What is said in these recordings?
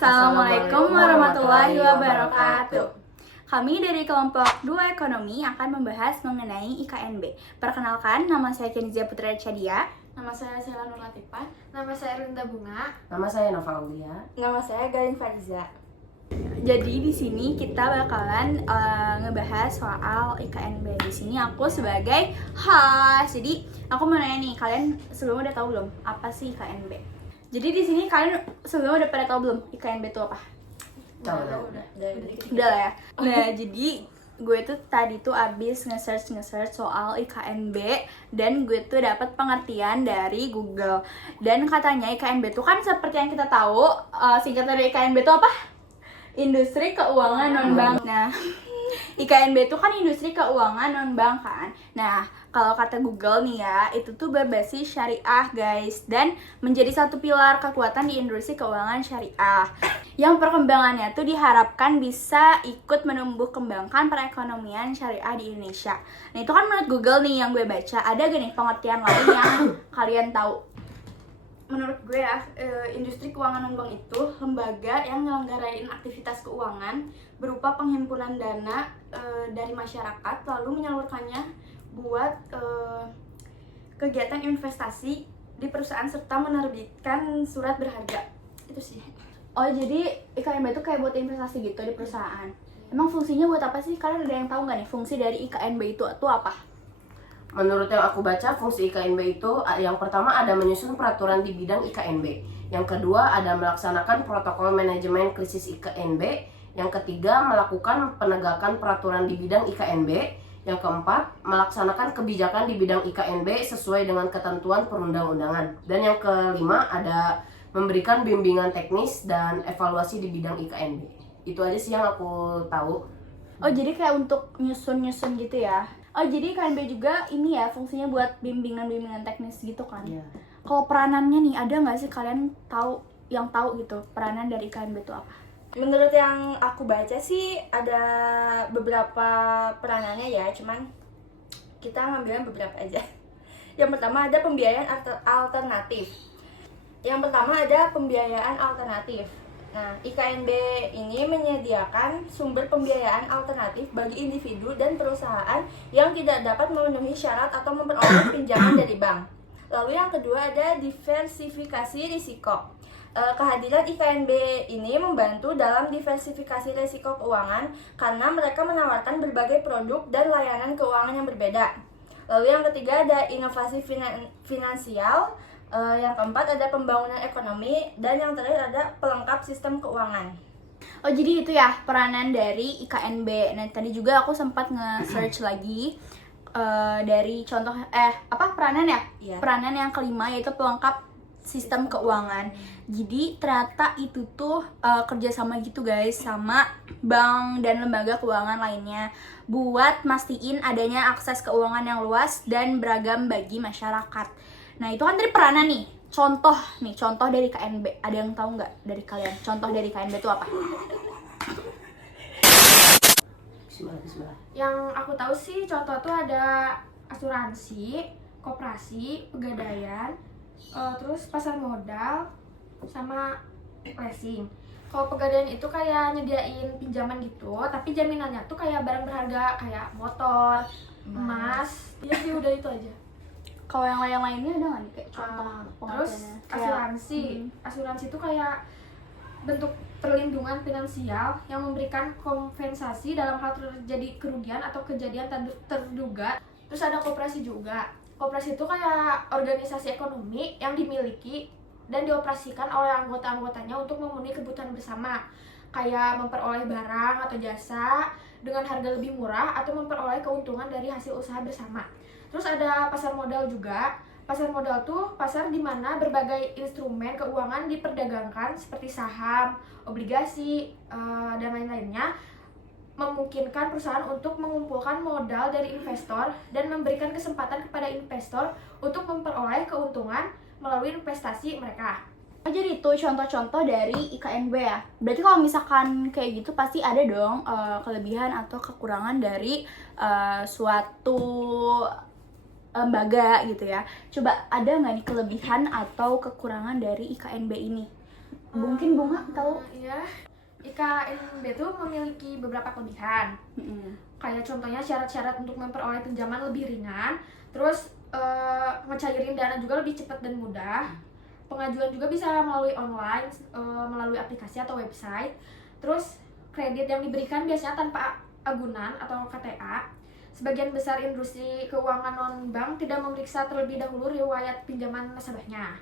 Assalamualaikum warahmatullahi wabarakatuh. Kami dari kelompok 2 Ekonomi akan membahas mengenai IKNB. Perkenalkan, nama saya Kenizia Putra Chadia. Nama saya Sela Nur Latifah. Nama saya Rinda Bunga. Nama saya Nova Aulia. Nama saya Galin Fariza. Jadi di sini kita bakalan ngebahas soal IKNB. Di sini aku sebagai host. Jadi aku mau nanya nih, kalian sebelumnya udah tahu belum apa sih IKNB? Jadi di sini kalian sebelumnya udah pada tahu belum IKNB itu apa? Udah lah ya. Nah, jadi gue tuh tadi tuh abis nge-search soal IKNB dan gue tuh dapat pengertian dari Google. Dan katanya IKNB tuh kan seperti yang kita tahu, singkatan dari IKNB tuh apa? Industri Keuangan Non-Bank. Nah, IKNB itu kan industri keuangan non-bank kan. Nah, kalau kata Google nih ya, itu tuh berbasis syariah guys, dan menjadi satu pilar kekuatan di industri keuangan syariah yang perkembangannya tuh diharapkan bisa ikut menumbuh kembangkan perekonomian syariah di Indonesia. Nah, itu kan menurut Google nih yang gue baca. Ada gak nih pengertian lain yang kalian tahu? Menurut gue ya, industri keuangan non-bank itu lembaga yang menyelenggarain aktivitas keuangan berupa penghimpunan dana dari masyarakat lalu menyalurkannya buat kegiatan investasi di perusahaan serta menerbitkan surat berharga. Itu sih. Oh, jadi IKNB itu kayak buat investasi gitu di perusahaan. Emang fungsinya buat apa sih? Kalian ada yang tahu nggak nih fungsi dari IKNB itu apa? Menurut yang aku baca, fungsi IKNB itu yang pertama ada menyusun peraturan di bidang IKNB. Yang kedua ada melaksanakan protokol manajemen krisis IKNB. Yang ketiga melakukan penegakan peraturan di bidang IKNB. Yang keempat melaksanakan kebijakan di bidang IKNB sesuai dengan ketentuan perundang-undangan. Dan yang kelima ada memberikan bimbingan teknis dan evaluasi di bidang IKNB. Itu aja sih yang aku tahu. Oh, jadi kayak untuk nyusun gitu ya. Oh, jadi IKNB juga ini ya fungsinya buat bimbingan teknis gitu kan. Iya. Kalau peranannya nih, ada nggak sih kalian tahu gitu peranan dari IKNB itu apa? Menurut yang aku baca sih ada beberapa peranannya ya, cuman kita ngambilnya beberapa aja. Yang pertama ada pembiayaan alternatif. Nah, IKNB ini menyediakan sumber pembiayaan alternatif bagi individu dan perusahaan yang tidak dapat memenuhi syarat atau memperoleh pinjaman dari bank. Lalu yang kedua ada diversifikasi risiko. Kehadiran IKNB ini membantu dalam diversifikasi risiko keuangan karena mereka menawarkan berbagai produk dan layanan keuangan yang berbeda. Lalu yang ketiga ada inovasi finansial. Yang keempat ada pembangunan ekonomi, dan yang terakhir ada pelengkap sistem keuangan. Oh, jadi itu ya peranan dari IKNB. Nah, tadi juga aku sempat nge-search lagi dari contoh peranan ya? Iya. Peranan yang kelima yaitu pelengkap sistem keuangan. Jadi ternyata itu tuh kerjasama gitu guys sama bank dan lembaga keuangan lainnya buat mastiin adanya akses keuangan yang luas dan beragam bagi masyarakat. Nah, itu kan dari peranan nih. Contoh dari IKNB. Ada yang tahu nggak dari kalian? Contoh dari IKNB itu apa? Bismillah. Yang aku tahu sih contoh tuh ada asuransi, koperasi, pegadaian, terus pasar modal, sama leasing. Kalau pegadaian itu kayak nyediain pinjaman gitu, tapi jaminannya tuh kayak barang berharga kayak motor, emas. Iya sih, udah itu aja. Kalau yang lainnya ada nggak nih kayak contoh Terus asuransi itu kayak bentuk perlindungan finansial yang memberikan kompensasi dalam hal terjadi kerugian atau kejadian terduga. Terus ada koperasi juga. Koperasi itu kayak organisasi ekonomi yang dimiliki dan dioperasikan oleh anggota-anggotanya untuk memenuhi kebutuhan bersama, kayak memperoleh barang atau jasa dengan harga lebih murah atau memperoleh keuntungan dari hasil usaha bersama. Terus ada pasar modal juga. Pasar modal tuh pasar di mana berbagai instrumen keuangan diperdagangkan seperti saham, obligasi, dan lain-lainnya, memungkinkan perusahaan untuk mengumpulkan modal dari investor dan memberikan kesempatan kepada investor untuk memperoleh keuntungan melalui investasi mereka. Oh, jadi itu contoh-contoh dari IKNB ya. Berarti kalau misalkan kayak gitu pasti ada dong kelebihan atau kekurangan dari suatu lembaga gitu ya. Coba ada nggak nih kelebihan atau kekurangan dari IKNB ini? Mungkin Bunga tahu. Iya. IKNB itu memiliki beberapa kelebihan. Kayak contohnya syarat-syarat untuk memperoleh pinjaman lebih ringan, terus ngecairin dana juga lebih cepat dan mudah. Pengajuan juga bisa melalui online, melalui aplikasi atau website. Terus kredit yang diberikan biasanya tanpa agunan atau KTA. Sebagian besar industri keuangan non-bank tidak memeriksa terlebih dahulu riwayat pinjaman nasabahnya.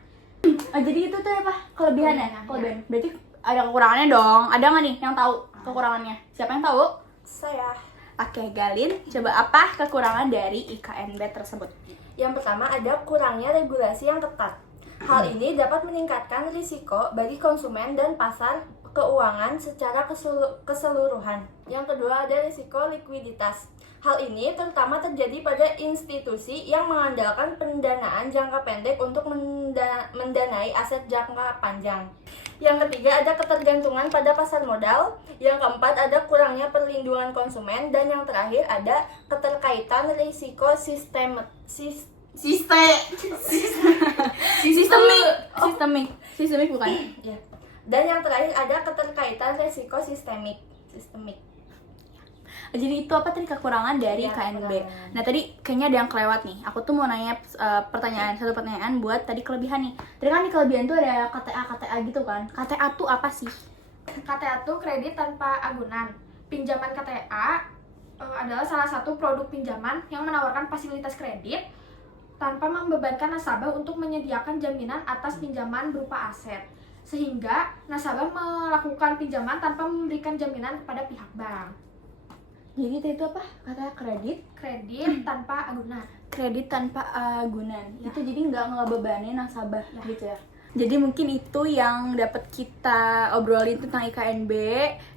Jadi itu tuh apa kelebihannya? Kelebihannya, Kelebihan. Berarti ada kekurangannya dong. Ada nggak nih yang tahu kekurangannya? Siapa yang tahu? Saya. Oke, Galin, coba apa kekurangan dari IKNB tersebut? Yang pertama ada kurangnya regulasi yang ketat. Hal ini dapat meningkatkan risiko bagi konsumen dan pasar keuangan secara keseluruhan. Yang kedua ada risiko likuiditas. Hal ini terutama terjadi pada institusi yang mengandalkan pendanaan jangka pendek untuk mendanai aset jangka panjang. Yang ketiga ada ketergantungan pada pasar modal. Yang keempat ada kurangnya perlindungan konsumen. Dan yang terakhir ada keterkaitan risiko sistemik. Sistemik bukan? Ya. Dan yang terakhir ada keterkaitan risiko sistemik. Jadi itu apa tadi kekurangan dari Ya, KNB? kekurangan. Nah tadi kayaknya ada yang kelewat nih. Aku tuh mau nanya satu pertanyaan buat tadi kelebihan nih. Tadi kan di kelebihan tuh ada KTA gitu kan. KTA tuh apa sih? KTA itu kredit tanpa agunan. Pinjaman KTA adalah salah satu produk pinjaman yang menawarkan fasilitas kredit tanpa membebankan nasabah untuk menyediakan jaminan atas pinjaman berupa aset. Sehingga nasabah melakukan pinjaman tanpa memberikan jaminan kepada pihak bank. Jadi itu apa? KTA Kredit tanpa agunan. kredit tanpa agunan. Ya. Itu jadi nggak ngebebanin nasabah Ya. gitu ya. Jadi mungkin itu yang dapat kita obrolin tentang IKNB.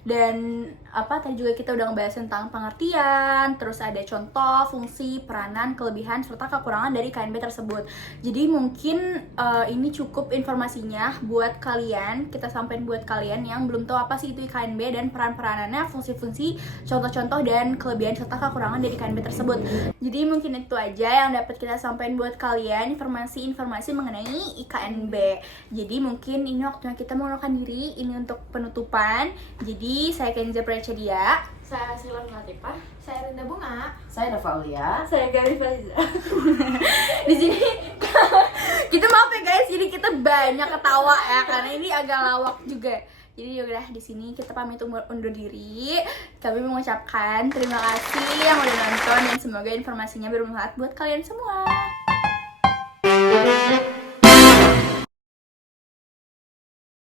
Dan apa tadi juga kita udah ngebahas tentang pengertian, terus ada contoh, fungsi, peranan, kelebihan, serta kekurangan dari IKNB tersebut. Jadi mungkin ini cukup informasinya buat kalian, kita sampaikan buat kalian yang belum tahu apa sih itu IKNB dan peran-peranannya, fungsi-fungsi, contoh-contoh, dan kelebihan serta kekurangan dari IKNB tersebut. Jadi mungkin itu aja yang dapat kita sampaikan buat kalian, informasi-informasi mengenai IKNB. Jadi mungkin ini waktunya kita mengundurkan diri, ini untuk penutupan. Jadi saya Kenza Pracedia. Saya Silan Latifah. Saya Rinda Bunga. Saya Navalia. Saya Garis Faiza. Di sini kita maaf ya guys, jadi kita banyak ketawa ya karena ini agak lawak juga. Jadi yaudah di sini kita pamit undur diri. Kami mengucapkan terima kasih yang udah nonton dan semoga informasinya bermanfaat buat kalian semua.